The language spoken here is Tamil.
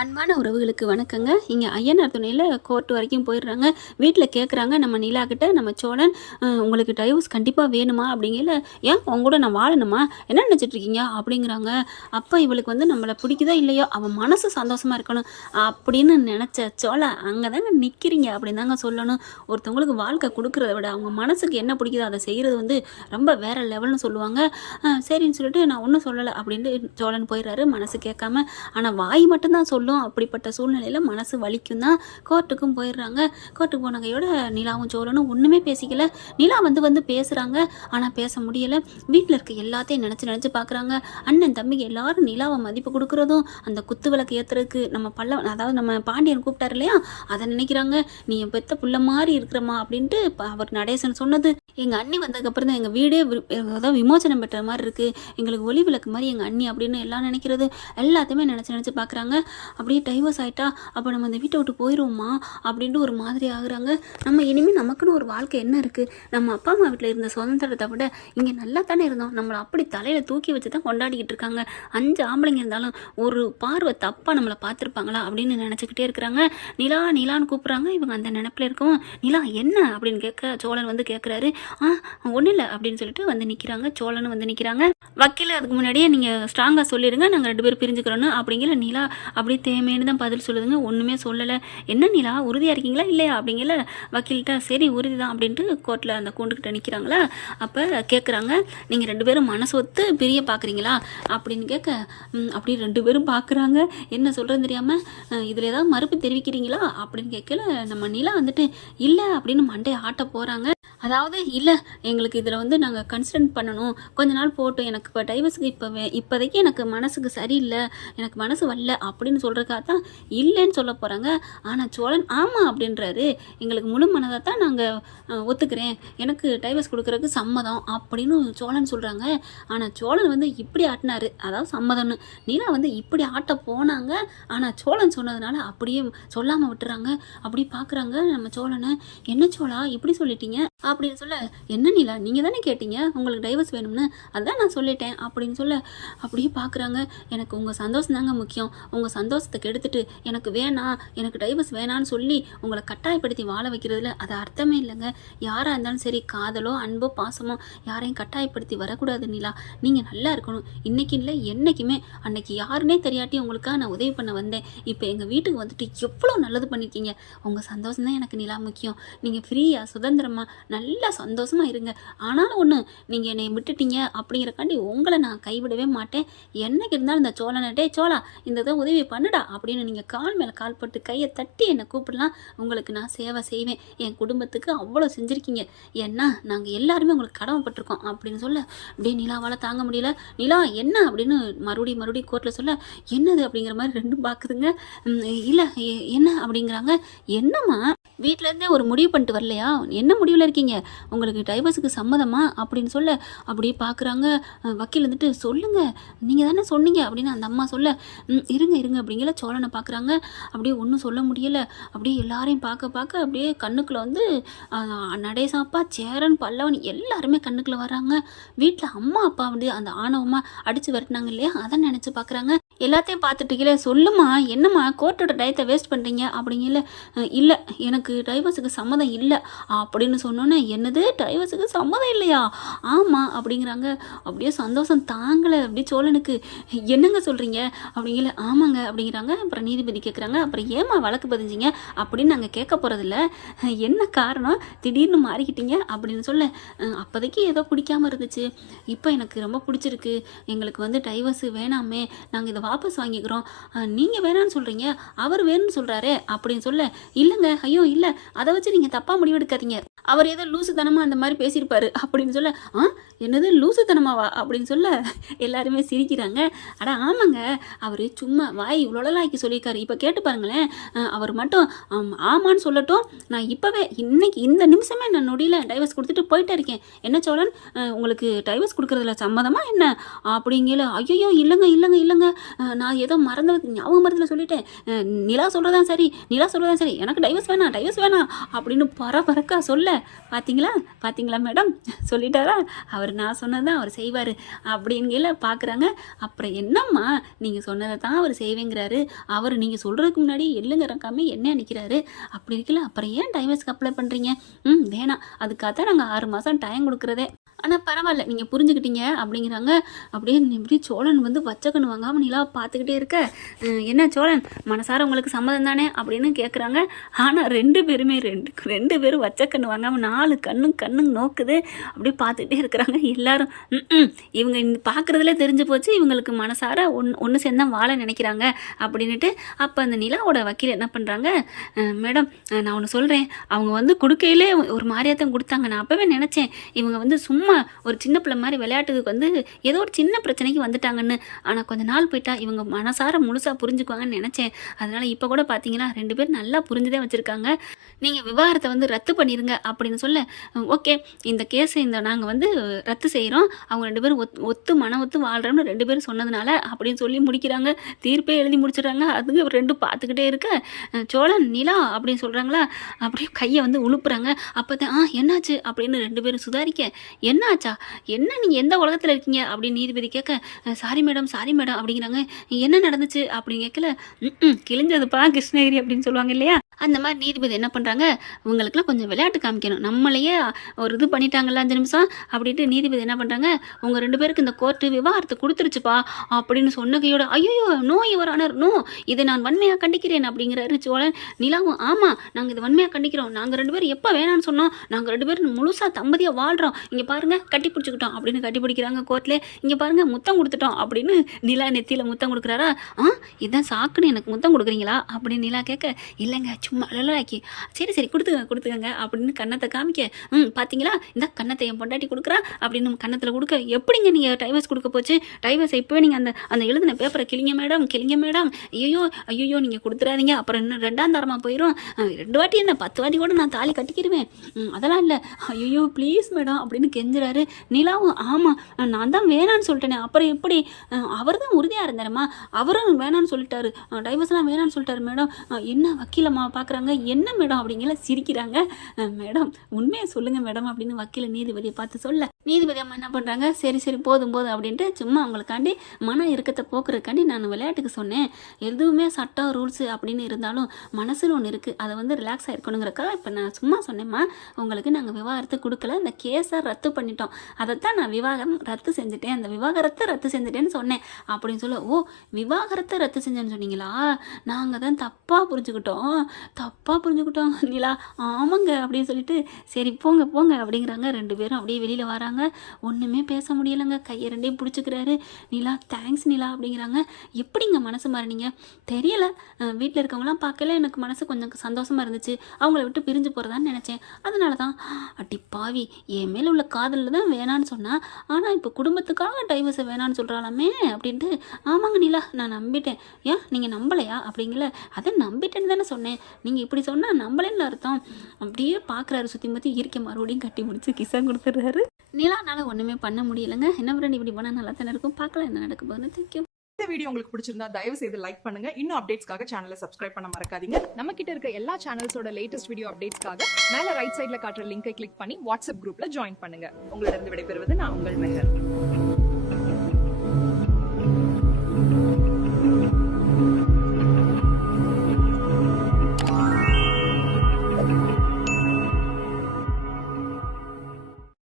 அன்பான உறவுகளுக்கு வணக்கங்க. இங்கே ஐயனார் துணையில் கோர்ட் வரைக்கும் போயிடுறாங்க. வீட்டில் கேட்குறாங்க நம்ம நிலா கிட்ட நம்ம சோழன் உங்களுக்கு டைவர்ஸ் கண்டிப்பாக வேணுமா? அப்படிங்கல ஏன்? உங்க கூட நான் வாழணுமா? என்ன நினச்சிட்டு இருக்கீங்க? அப்படிங்கிறாங்க. அப்போ இவளுக்கு வந்து நம்மளை பிடிக்குதோ இல்லையோ அவன் மனசு சந்தோஷமாக இருக்கணும். அப்படின்னு நினச்ச சோழ அங்கே தாங்க நிற்கிறீங்க அப்படின்னு தாங்க சொல்லணும். ஒருத்தவங்களுக்கு வாழ்க்கை கொடுக்குறத விட அவங்க மனசுக்கு என்ன பிடிக்குதோ அதை செய்கிறது வந்து ரொம்ப வேற லெவல்னு சொல்லுவாங்க. சரின்னு சொல்லிட்டு நான் ஒன்றும் சொல்லலை அப்படின்ட்டு சோழன் போயிடுறாரு மனசு கேட்காம. ஆனால் வாய் மட்டும்தான் சொல்லும். அப்படிப்பட்ட சூழ்நிலையில் மனசு வலிக்கும் தான் கோர்ட்டுக்கும் போயிடுறாங்க. கோர்ட்டுக்கு போன கையோட நிலாவும் சோழனும் ஒன்றுமே பேசிக்கல. நிலா வந்து வந்து பேசுகிறாங்க ஆனால் பேச முடியலை. வீட்டில் இருக்க எல்லாத்தையும் நினச்சி நினச்சி பார்க்குறாங்க அண்ணன் தம்பிக்கு எல்லாரும் நிலாவை மதிப்பு கொடுக்குறதும் அந்த குத்து விளக்கு ஏற்றுறதுக்கு நம்ம பல்ல அதாவது நம்ம பாண்டியன் கூப்பிட்டாரு இல்லையா? அதை நினைக்கிறாங்க. நீ என் பெத்த புள்ள மாதிரி இருக்கிறமா அப்படின்ட்டு அவர் நடேசன் சொன்னது. எங்கள் அண்ணி வந்ததுக்கப்புறம் தான் எங்கள் வீடே ஏதாவது அதாவது விமோசனம் பெற்ற மாதிரி இருக்குது எங்களுக்கு ஒளி விளக்கு மாதிரி எங்கள் அண்ணி அப்படின்னு எல்லாம் நினைக்கிறது. எல்லாத்தையுமே நினச்சி நினச்சி பார்க்குறாங்க அப்படியே டைவர்ஸ் ஆகிட்டா அப்போ நம்ம அந்த வீட்டை விட்டு போயிடுவோமா அப்படின்ட்டு ஒரு மாதிரி ஆகுறாங்க. நம்ம இனிமேல் நமக்குன்னு ஒரு வாழ்க்கை என்ன இருக்குது நம்ம அப்பா அம்மா வீட்டில் இருந்த சுதந்திரத்தை விட இங்கே நல்லா தானே இருந்தோம். நம்மளை அப்படி தலையில் தூக்கி வச்சு தான் கொண்டாடிக்கிட்டு இருக்காங்க. அஞ்சு ஆம்பளைங்க இருந்தாலும் ஒரு பார்வை தப்பாக நம்மளை பார்த்துருப்பாங்களா அப்படின்னு நினச்சிக்கிட்டே இருக்கிறாங்க. நிலா நிலான்னு கூப்பிட்றாங்க. இவங்க அந்த நினப்பில் இருக்கவும் நிலா என்ன? அப்படின்னு கேட்க சோழன் வந்து கேட்குறாரு ஆ ஒன்றும் இல்லை அப்படின்னு சொல்லிட்டு வந்து நிற்கிறாங்க சோழனும் வந்து நிற்கிறாங்க வக்கீல் அதுக்கு முன்னாடியே நீங்கள் ஸ்ட்ராங்காக சொல்லிடுங்க நாங்கள் ரெண்டு பேரும் பிரிஞ்சுக்கிறோன்னு. அப்படிங்கிற நிலா அப்படியே தேமேன்னு தான் பதில் சொல்லுதுங்க. ஒன்றுமே சொல்லலை. என்ன நிலா உறுதியாக இருக்கீங்களா இல்லையா? அப்படிங்கிற வக்கீல்கிட்ட சரி உறுதி தான் அப்படின்ட்டு கோர்ட்டில் அந்த கூண்டுக்கிட்ட நிற்கிறாங்களா அப்போ கேட்குறாங்க நீங்கள் ரெண்டு பேரும் மனசு ஒத்து பிரிய பார்க்குறீங்களா அப்படின்னு கேட்க அப்படி ரெண்டு பேரும் பார்க்குறாங்க என்ன சொல்கிறதுன்னு தெரியாமல் இதில் ஏதாவது மறுப்பு தெரிவிக்கிறீங்களா? அப்படின்னு கேட்கல நம்ம நிலா வந்துட்டு இல்லை அப்படின்னு மண்டே ஆட்ட போகிறாங்க அதாவது இல்லை எங்களுக்கு இதில் வந்து நாங்கள் கன்சிடர் பண்ணணும். கொஞ்ச நாள் போட்டோம் எனக்கு இப்போ டைவர்ஸுக்கு இப்போ இப்போதைக்கு எனக்கு மனசுக்கு சரியில்லை எனக்கு மனசு வரல அப்படின்னு சொல்கிறக்காக தான் இல்லைன்னு சொல்ல போகிறாங்க ஆனால் சோழன் ஆமாம் அப்படின்றாரு. எங்களுக்கு முழு மனதாக தான் நாங்கள் ஒத்துக்கிறேன். எனக்கு டைவர்ஸ் கொடுக்குறதுக்கு சம்மதம் அப்படின்னு சோழன் சொல்கிறாங்க ஆனால் சோழன் வந்து இப்படி ஆட்டினாரு. அதாவது சம்மதம்னு. நீலா வந்து இப்படி ஆட்ட போனாங்க. ஆனால் சோழன் சொன்னதுனால அப்படியே சொல்லாமல் விட்டுறாங்க. அப்படி பார்க்குறாங்க நம்ம சோழனை. என்ன சோழா? இப்படி சொல்லிட்டீங்க. அப்படின்னு சொல்ல என்ன நிலா நீங்கள் தானே கேட்டீங்க? உங்களுக்கு டைவர்ஸ் வேணும்னு? அதான் நான் சொல்லிட்டேன் அப்படின்னு சொல்ல அப்படியே பார்க்குறாங்க எனக்கு உங்கள் சந்தோஷம் தாங்க முக்கியம். உங்கள் சந்தோஷத்தை கெடுத்துட்டு எனக்கு வேணாம் எனக்கு டைவர்ஸ் வேணான்னு சொல்லி உங்களை கட்டாயப்படுத்தி வாழ வைக்கிறதுல அது அர்த்தமே இல்லைங்க. யாராக இருந்தாலும் சரி காதலோ அன்போ பாசமோ யாரையும் கட்டாயப்படுத்தி வரக்கூடாது நிலா. நீங்கள் நல்லா இருக்கணும். இன்னைக்கு இல்லை என்றைக்குமே அன்னைக்கு யாருன்னே தெரியாட்டி உங்களுக்காக நான் உதவி பண்ண வந்தேன். இப்போ எங்கள் வீட்டுக்கு வந்துட்டு எவ்வளோ நல்லது பண்ணியிருக்கீங்க உங்கள் சந்தோஷம் தான் எனக்கு நிலா முக்கியம். நீங்கள் ஃப்ரீயாக சுதந்திரமாக நல்லா சந்தோஷமாக இருங்க. ஆனாலும் ஒன்று நீங்கள் என்னை விட்டுட்டீங்க அப்படிங்கிறக்காண்டி உங்களை நான் கைவிடவே மாட்டேன். என்னைக்கு இருந்தாலும் இந்த சோழனட்டே டே சோழா இந்த இதை உதவி பண்ணுடா அப்படின்னு நீங்கள் கால் மேலே கால் போட்டு கையை தட்டி என்னை கூப்பிடலாம். உங்களுக்கு நான் சேவை செய்வேன். என் குடும்பத்துக்கு அவ்வளோ செஞ்சுருக்கீங்க. ஏன்னா நாங்கள் எல்லாருமே உங்களுக்கு கடமைப்பட்டிருக்கோம் அப்படின்னு சொல்ல அப்படியே நிலாவால் தாங்க முடியல. நிலா என்ன? அப்படின்னு மறுபடியும் மறுபடியும் கோர்ட்டில் சொல்ல என்னது? அப்படிங்கிற மாதிரி ரெண்டும் பார்க்குதுங்க இல்லை என்ன? அப்படிங்கிறாங்க. என்னம்மா வீட்டிலேருந்தே ஒரு முடிவு பண்ணிட்டு வரலையா? என்ன முடிவில் இருக்கீங்க. உங்களுக்கு டைவர்ஸுக்கு சம்மதமா? அப்படின்னு சொல்ல அப்படியே பார்க்குறாங்க வக்கீல் வந்துட்டு சொல்லுங்க. நீங்கள் தானே சொன்னீங்க. அப்படின்னு அந்த அம்மா சொல்ல "ம், இருங்க இருங்க. அப்படிங்கிற சோழனை பார்க்குறாங்க அப்படியே ஒன்றும் சொல்ல முடியலை. அப்படியே எல்லாரையும் பார்க்க பார்க்க அப்படியே கண்ணுக்குள்ள வந்து நடேசாப்பா சேரன் பல்லவன் எல்லாருமே கண்ணுக்குள்ள வராங்க வீட்டில் அம்மா அப்பா வந்து அந்த ஆணவமாக அடித்து விரட்டினாங்க இல்லையா? அதை நினச்சி பார்க்குறாங்க எல்லாத்தையும் பார்த்துட்டீங்களே சொல்லுமா என்னம்மா கோர்ட்டோட டயத்தை வேஸ்ட் பண்ணுறீங்க அப்படிங்கல இல்லை எனக்கு டைவர்ஸுக்கு சம்மதம் இல்லை. அப்படின்னு சொன்னோன்னே என்னது டைவர்ஸுக்கு சம்மதம் இல்லையா? ஆமாம் அப்படிங்கிறாங்க. அப்படியே சந்தோஷம் தாங்கலை அப்படியே சோழனுக்கு என்னங்க சொல்கிறீங்க அப்படிங்கல ஆமாங்க அப்படிங்கிறாங்க. அப்புறம் நீதிபதி கேட்குறாங்க அப்புறம் ஏமா வழக்கு பதிஞ்சிங்க? அப்படின்னு நாங்கள் கேட்க போகிறதில்ல என்ன காரணம்? திடீர்னு மாறிக்கிட்டீங்க? அப்படின்னு சொல்ல அப்போதைக்கு ஏதோ பிடிக்காம இருந்துச்சு. இப்போ எனக்கு ரொம்ப பிடிச்சிருக்கு. எங்களுக்கு வந்து டைவர்ஸ் வேணாமே. நாங்கள் இதை வாபஸ் வாங்கிக்கிறோம். நீங்கள் வேணான்னு சொல்கிறீங்க அவர் வேணும்னு சொல்கிறாரே அப்படின்னு சொல்ல இல்லைங்க ஐயோ இல்லை. அதை வச்சு நீங்கள் தப்பாக முடிவெடுக்காதீங்க. அவர் ஏதோ லூசுத்தனமாக அந்த மாதிரி பேசியிருப்பாரு அப்படின்னு சொல்ல ஆ என்னது லூசுத்தனமாவா? அப்படின்னு சொல்ல எல்லாருமே சிரிக்கிறாங்க. அட ஆமாங்க. அவர் சும்மா வாய் இவ்வளோலாக்கி சொல்லியிருக்காரு. இப்போ கேட்டு பாருங்களேன் அவர் மட்டும் ஆம், ஆமான்னு சொல்லட்டும். நான் இப்போவே இன்னைக்கு இந்த நிமிஷமே நான் நொடியில் டைவர்ஸ் கொடுத்துட்டு போயிட்டே இருக்கேன். என்ன சோழன்? உங்களுக்கு டைவர்ஸ் கொடுக்குறதுல சம்மதமாக என்ன? அப்படிங்கல ஐயோ இல்லைங்க இல்லைங்க இல்லைங்க. நான் ஏதோ மறந்து ஞாபகம் மறந்துல சொல்லிட்டேன். நிலா சொல்கிறதான் சரி நிலா சொல்கிறதான் சரி. எனக்கு டைவர்ஸ் வேணாம் டைவர்ஸ் வேணாம். அப்படின்னு பரபரக்கா சொல்ல பார்த்தீங்களா பார்த்தீங்களா மேடம்? சொல்லிட்டாரா? அவர் நான் சொன்னது தான் அவர் செய்வார் அப்படிங்கல பார்க்குறாங்க அப்புறம் என்னம்மா நீங்கள் சொன்னதை தான் அவர் செய்வேங்கிறாரு. அவர் நீங்கள் சொல்கிறதுக்கு முன்னாடி எள்ளுங்கிறக்காம என்ன நிற்கிறாரு அப்படி இருக்கல அப்புறம் ஏன் டைவர்ஸ்க்கு அப்ளை பண்ணுறீங்க ம் வேணாம். அதுக்காக தான் நாங்கள் ஆறு மாதம் டைம் கொடுக்குறதே. ஆனால் பரவாயில்ல. நீங்கள் புரிஞ்சுக்கிட்டீங்க அப்படிங்கிறாங்க. அப்படியே இப்படி சோழன் வந்து வச்சக்கண்ணு வாங்காமல் நிலா பார்த்துக்கிட்டே இருக்க. என்ன சோழன்? மனசார உங்களுக்கு சம்மதம் தானே? அப்படின்னு கேட்குறாங்க ஆனால் ரெண்டு பேருமே ரெண்டு ரெண்டு பேரும் வச்சக்கண்ணு வாங்காமல் நாலு கண்ணும் கண்ணும் நோக்குது. அப்படியே பார்த்துக்கிட்டே இருக்கிறாங்க. எல்லாரும் இவங்க இந்த பார்க்குறதுல தெரிஞ்சு போச்சு. இவங்களுக்கு மனசார ஒன்று ஒன்று சேர்ந்தா வாழ நினைக்கிறாங்க. அப்படின்ட்டு அப்போ அந்த நிலாவோட வக்கீல் என்ன பண்ணுறாங்க மேடம் நான் ஒன்று சொல்கிறேன் அவங்க வந்து கொடுக்கையிலே ஒரு மாதிரியாக கொடுத்தாங்க. நான் அப்போவே நினச்சேன். இவங்க வந்து சும்மா ஒரு சின்ன பிள்ளை மாதிரி விளையாட்டுக்கு வந்து ஏதோ ஒரு சின்ன பிரச்சனைக்கு வந்துட்டாங்கன்னு. ஆனால் கொஞ்ச நாள் போயிட்டா இவங்க மனசார முழுசாக புரிஞ்சுக்குவாங்கன்னு நினச்சேன். அதனால் இப்போ கூட பார்த்தீங்கன்னா ரெண்டு பேரும் நல்லா புரிஞ்சுதே வச்சுருக்காங்க. நீங்கள் விவாகரத்தை வந்து ரத்து பண்ணிடுங்க அப்படின்னு சொல்ல ஓகே இந்த கேஸை இந்த நாங்கள் வந்து ரத்து செய்கிறோம் அவங்க ரெண்டு பேரும் ஒத் ஒத்து மன ஒத்து வாழ்கிறோம்னு ரெண்டு பேரும் சொன்னதுனால அப்படின்னு சொல்லி முடிக்கிறாங்க. தீர்ப்பே எழுதி முடிச்சிடுறாங்க. அதுங்க ரெண்டும் பார்த்துக்கிட்டே இருக்க சோழன் நிலா அப்படின்னு சொல்கிறாங்களா அப்படியே கையை வந்து உழுப்புறாங்க. அப்போ தான் ஆ என்னாச்சு? அப்படின்னு ரெண்டு பேரும் சுதாரிக்க என்னாச்சா? என்ன நீங்கள் எந்த உலகத்தில் இருக்கீங்க? அப்படின்னு நீதிபதி கேட்க சாரி மேடம் சாரி மேடம் அப்படிங்கிறாங்க. என்ன நடந்துச்சு? அப்படின்னு கேட்கல. கிழிஞ்சதுப்பா கிருஷ்ணகிரி அப்படின்னு சொல்லுவாங்க இல்லையா? அந்த மாதிரி நீதிபதி என்ன பண்ணுறாங்க உங்களுக்குலாம் கொஞ்சம் விளையாட்டு காமிக்கணும். நம்மளையே ஒரு இது பண்ணிட்டாங்கல்ல அஞ்சு நிமிஷம் அப்படின்ட்டு நீதிபதி என்ன பண்ணுறாங்க உங்கள் ரெண்டு பேருக்கு இந்த கோர்ட்டு விவாகரத்து கொடுத்துருச்சுப்பா அப்படின்னு சொன்ன கையோட ஐயோ நோ யுவர் ஆனர் நோ இதை நான் வன்மையாக கண்டிக்கிறேன் அப்படிங்கிறாரு சோழன். நிலாவும் ஆமாம் நாங்கள் இது வன்மையாக கண்டிக்கிறோம். நாங்கள் ரெண்டு பேரும் எப்போ வேணாம்னு சொன்னோம். நாங்கள் ரெண்டு பேரும் முழுசாக தம்பதியாக வாழ்கிறோம் இங்கே பாருங்கள் கட்டி பிடிச்சிக்கிட்டோம் அப்படின்னு கட்டி பிடிக்கிறாங்க கோர்ட்டில் இங்கே பாருங்கள் முத்தம் கொடுத்துட்டோம் அப்படின்னு நிலா நெத்தியில் முத்தம் கொடுக்குறாரா? ஆ இதான் சாக்குன்னு எனக்கு முத்தம் கொடுக்குறீங்களா? அப்படின்னு நிலா கேட்க இல்லைங்க சும்மா லலாக்கி சரி சரி கொடுத்துங்க கொடுத்துக்கங்க அப்படின்னு கன்னத்தை காமிக்க ம் பார்த்தீங்களா இந்த கன்னத்தை என் பொண்டாட்டி கொடுக்குறா அப்படின்னு நம்ம கன்னத்தில் கொடுக்க எப்படிங்க நீங்கள் டைவர்ஸ் கொடுக்க போச்சு? டைவர்ஸ் இப்போவே நீங்கள் அந்த அந்த எழுதின பேப்பரை கிளிங்க மேடம் கிளிங்க மேடம் ஐயோ ஐயோ நீங்கள் கொடுத்துறாதீங்க. அப்புறம் இன்னும் ரெண்டாம் தரமாக போயிடும் ரெண்டு வாட்டி என்ன பத்து வாட்டி கூட நான் தாலி கட்டிக்கிடுவேன் அதெல்லாம் இல்லை. ஐயோ ப்ளீஸ் மேடம் அப்படின்னு கெஞ்சுறாரு. நிலாவும் ஆமாம் நான் தான் வேணான்னு சொல்லிட்டேனே. அப்புறம் எப்படி? அவர் தான் உறுதியாக இருந்தாருமா? அவரும் வேணான்னு சொல்லிட்டாரு. டைவர்ஸ்லாம் வேணான்னு சொல்லிட்டாரு மேடம் என்ன வக்கீலம்மா பார்க்குறாங்க என்ன மேடம்? அப்படிங்கிற சிரிக்கிறாங்க. மேடம் உண்மையை சொல்லுங்கள் மேடம் அப்படின்னு வக்கீல நீதிபதியை பார்த்து சொல்ல. நீதிபதி அம்மா என்ன பண்ணுறாங்க சரி சரி போதும் போதும் அப்படின்ட்டு சும்மா அவங்களுக்காண்டி மன இறுக்கத்தை போக்குறதுக்காண்டி நான் விளையாட்டுக்கு சொன்னேன். எதுவுமே சட்டம் ரூல்ஸு அப்படின்னு இருந்தாலும் மனசில் ஒன்று இருக்குது அதை வந்து ரிலாக்ஸ் ஆகிருக்கணுங்கிறக்கா இப்போ நான் சும்மா சொன்னேம்மா. உங்களுக்கு நாங்கள் விவாகரத்து கொடுக்கல. இந்த கேஸை ரத்து பண்ணிட்டோம். அதைத்தான் நான் விவாகம் ரத்து செஞ்சுட்டேன். அந்த விவாகரத்தை ரத்து செஞ்சுட்டேன்னு சொன்னேன். அப்படின்னு சொல்ல ஓ விவாகரத்தை ரத்து செஞ்சேன்னு சொன்னீங்களா? நாங்கள் தான் தப்பாக புரிஞ்சுக்கிட்டோம். தப்பாக புரிஞ்சுக்கிட்டோம் நிலா. ஆமாங்க அப்படின்னு சொல்லிட்டு சரி போங்க போங்க அப்படிங்கிறாங்க. ரெண்டு பேரும் அப்படியே வெளியில் வராங்க. ஒன்றுமே பேச முடியலைங்க. கையை ரெண்டையும் பிடிச்சிக்கிறாரு. நிலா தேங்க்ஸ் நிலா அப்படிங்கிறாங்க. எப்படிங்க மனசு மாறினீங்க? தெரியல. வீட்டில் இருக்கவங்களாம் பார்க்கல. எனக்கு மனசு கொஞ்சம் சந்தோஷமாக இருந்துச்சு. அவங்கள விட்டு பிரிஞ்சு போகிறதான்னு நினச்சேன். அதனால தான் அட்டி பாவி என் மேலே உள்ள காதலில் தான் வேணான்னு சொன்னா ஆனால் இப்போ குடும்பத்துக்காக டைவர்ஸை வேணான்னு சொல்கிறாலாமே அப்படின்ட்டு ஆமாங்க நிலா நான் நம்பிட்டேன். ஏன் நீங்கள் நம்பலையா? அப்படிங்கல. அதை நம்பிட்டேன்னு தானே சொன்னேன். நீங்கள் இப்படி சொன்னால் நம்மளே அர்த்தம்? அப்படியே பார்க்குறாரு சுற்றி முற்றி இருக்க மறுபடியும் கட்டி முடிச்சு கிசா கொடுத்துட்றாரு. நிலானால ஒன்றுமே பண்ண முடியலைங்க. என்ன ஃப்ரெண்ட் இப்படி பண்ணால் நல்லா தானே இருக்கும். பார்க்கலாம் என்ன நடக்க போகுதுன்னு. தேங்க்யூ இந்த வீடியோ உங்களுக்கு பிடிச்சிருந்தா தயவு செய்து லைக் பண்ணுங்க. இன்னும் அப்டேட்ஸ்க்காக சேனலை சப்ஸ்கிரைப் பண்ண மறக்காதீங்க. நம்ம கிட்ட இருக்க எல்லா சேனல்ஸோட லேட்டஸ்ட் வீடியோ அப்டேட்ஸ்க்காக மேல ரைட் சைடுல காட்டுற லிங்கை கிளிக் பண்ணி வாட்ஸ்அப் குரூப்ல ஜாயின் பண்ணுங்க. உங்களிடம் விடைபெறுவது நான் உங்கள் மெஹர்.